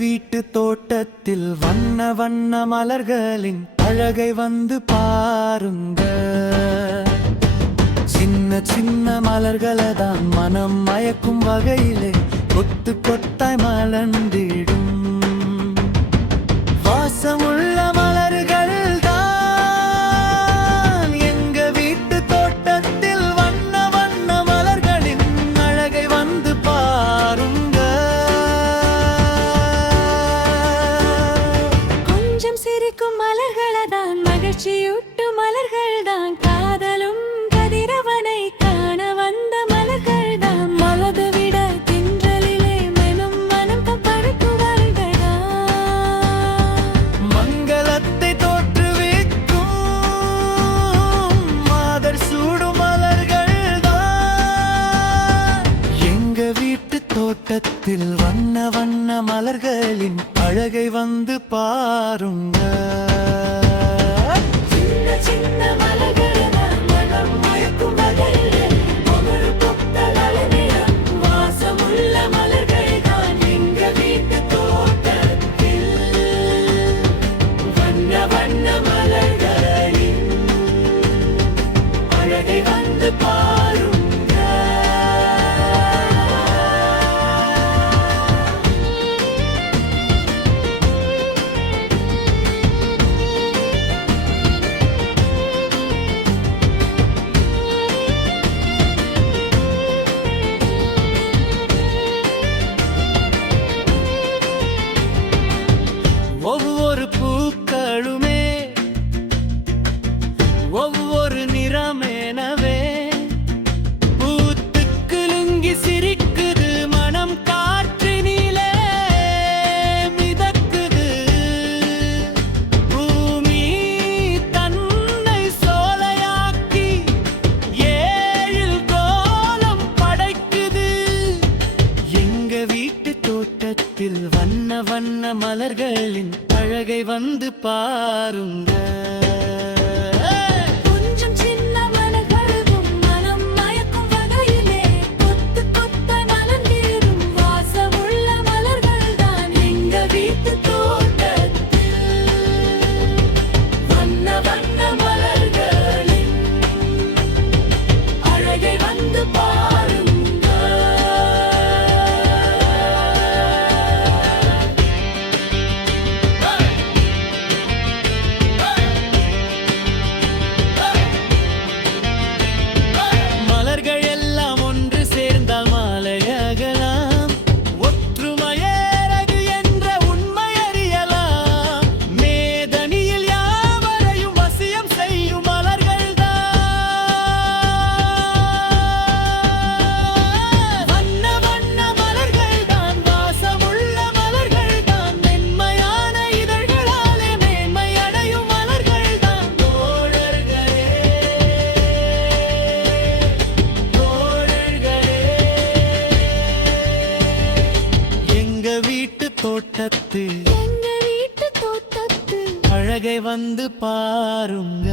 வீட்டு தோட்டத்தில் வண்ண வண்ண மலர்களின் அழகை வந்து பாருங்க. சின்ன சின்ன மலர்களை தான் மனம் மயக்கும் வகையிலே கொத்து கொத்தாய் மலர்ந்திடும். வாசமுள்ள மலர்கள் தான் எங்க வீட்டு தோட்டத்தில் வண்ண வண்ண மலர்களின் அழகை வந்து பாருங்க. கொஞ்சம் சிரிக்கும் மலர்களை தான் மகிழ்ச்சியூட்டும் மலர்கள் தான் காதலும் கதிரவனை காண வந்த மலர்கள் தான் மலது விட தின்றலிலே மெனும் மனம் படுக்குவார்கள் மங்களத்தை தோற்றுவிக்கும் மாதர் சூடும் மலர்கள் தான் எங்க வீட்டு தோட்டத்தில் வண்ண வண்ண மலர்களின் அழகை வந்து பாருங்க. சின்ன சின்ன மலர்களை தான் மனம் மயக்கும் வகையிலே ஒரு புத்தகலனிடம் வாசமுள்ள மலர்கள் தான் எங்க வீட்டு தோட்டத்தில் வண்ண வண்ண மலர்களின் அழகை வந்து பாருங்க. ஒவ்வொரு பூக்களுமே ஒவ்வொரு நிறமேனவே பூத்து குலுங்கி சிரிக்குது, மனம் காற்றினிலே மிதக்குது. பூமி தன்னை சோலையாக்கி ஏழில் கோலம் படைக்குது. எங்க வீட்டு தோட்டத்தில் வண்ண வண்ண மலர்களின் அழகை வந்து பாருங்க. கொஞ்சம் சின்ன மலர்களும் மனம் மயக்கும் வகையிலே கொத்து கொத்தாய் மலர்ந்திடும் வாசமுள்ள மலர்கள் தான் எங்க வீட்டு தோட்டத்தில் வண்ண வண்ண மலர்களின் அழகை வந்து பாருங்க. மலர்கள் எல்லாம் ஒன்று சேர்ந்தால் மாலையாகலாம். ஒற்றுமையேறது என்ற உண்மை அறியலாம். மேதனியில் யாவரையும் வசியம் செய்யும் மலர்கள் தான் வண்ண வண்ண மலர்கள் தான் வாசமுள்ள மலர்கள் தான் மென்மையான இதழ்களாலே மேன்மை அடையும் மலர்கள் தான். தோழர்களே எங்க வீட்டு தோட்டத்து எங்க வீட்டு தோட்டத்தில் அழகை வந்து பாருங்க.